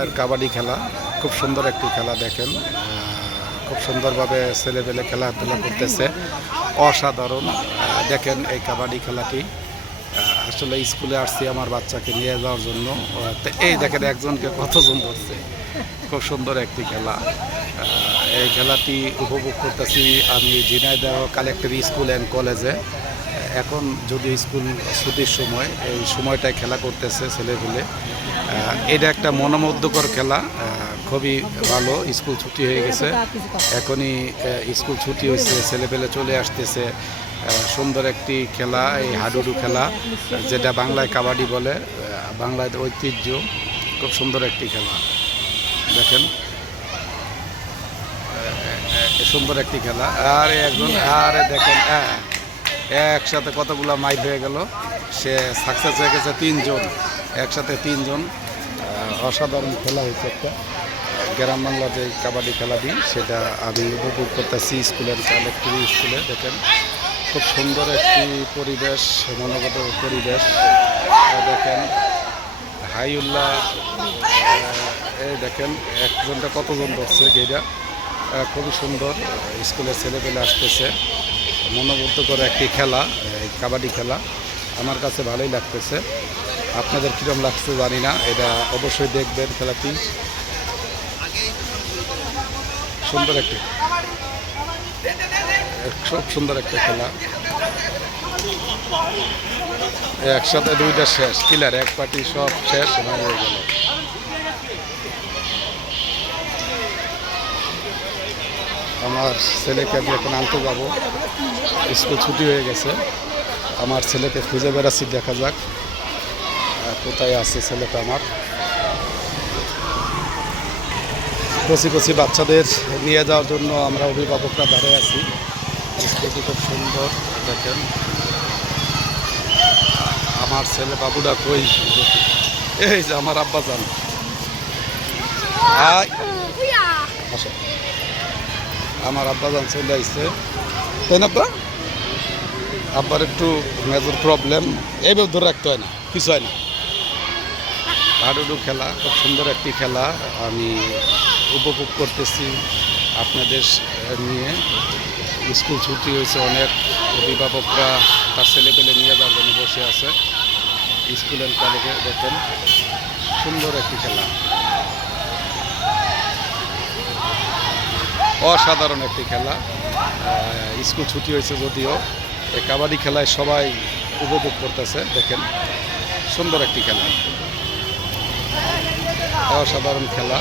বিদ্যালয়ের কাবাডি খেলা, খুব সুন্দর একটি খেলা দেখেন। খুব সুন্দরভাবে ছেলেপেলে খেলাধুলা করতেছে। অসাধারণ। দেখেন এই কাবাডি খেলাটি। আসলে স্কুলে আসছি আমার বাচ্চাকে নিয়ে যাওয়ার জন্য। এই দেখেন একজনকে কতজন ধরছে। খুব সুন্দর একটি খেলা। এই খেলাটি উপভোগ করতেছি আমি ঝিনাইদহ কালেক্টর স্কুল অ্যান্ড কলেজে। এখন যদি স্কুল ছুটির সময়, এই সময়টায় খেলা করতেছে ছেলেপুলে এটা একটা মনোমুগ্ধকর খেলা খুবই ভালো, স্কুল ছুটি হয়ে গেছে। এখনই স্কুল ছুটি হয়েছে, ছেলেপেলে চলে আসতেছে। সুন্দর একটি খেলা, এই হাডুডু খেলা, যেটা বাংলায় কাবাডি বলে বাংলায় ঐতিহ্য, খুব সুন্দর একটি খেলা। দেখেন। সুন্দর একটি খেলা। আরে একজন, আরে দেখেন হ্যাঁ। একসাথে কতগুলো মাইর হয়ে গেল। সে সাকসেস হয়ে গেছে তিনজন। একসাথে তিনজন। অসাধারণ খেলা হয়েছে একটা। গ্রাম বাংলার যে কাবাডি খেলাটি সেটা আমি উপভোগ করতেছি স্কুলের কালেক্টরি স্কুলে দেখেন। খুব সুন্দর একটি পরিবেশ মনোগত পরিবেশ। দেখেন হাইউল্লাহ এই দেখেন একজনটা কতজন ধরছে আহ, খুবই সুন্দর স্কুলের ছেলেপেলে আসতেছে। মনোবদ্ধ করে একটি খেলা কাবাডি খেলা। আমার কাছে ভালোই লাগতেছে। আপনাদের কীরকম লাগছে জানি না। এটা অবশ্যই দেখবেন খেলাটি। সুন্দর একটি খুব সুন্দর একটা খেলা। একসাথে দুইটা শেষ। কিলার এক পার্টি সব শেষ হয়ে গেল। আমার ছেলেকে আমি এখন আনতে যাব। স্কুল ছুটি হয়ে গেছে। আমার ছেলেকে খুঁজে বেড়াচ্ছি, দেখা যাক কোথায় আছে ছেলেটা আমার। কচি কচি বাচ্চাদের নিয়ে যাওয়ার জন্য আমরা অভিভাবকরা দাঁড়িয়ে আছি। স্কুলটি খুব সুন্দর, দেখেন। আমার ছেলে বাবুটা কই? এই যে আমার আব্বা যান। আয়। আমার আব্বা যান চলে আসছে তাই না আব্বা? আব্বার একটু মেজর প্রবলেম এইভাবে ধরে রাখতে হয় না, কিছু হয় না। হাডুডু খেলা, খুব সুন্দর একটি খেলা, আমি উপভোগ করতেছি আপনাদের নিয়ে। স্কুল ছুটি হয়েছে অনেক, অভিভাবকরা তার ছেলেপেলে নিয়ে যাওয়ার জন্য বসে আছে। স্কুলের কলেজে দেখেন, সুন্দর একটি খেলা। অসাধারণ একটি খেলা। স্কুল ছুটি হয়েছে যদিও, এই কাবাডি খেলায় সবাই উপভোগ করতেছে, দেখেন। সুন্দর একটি খেলা। অসাধারণ খেলা।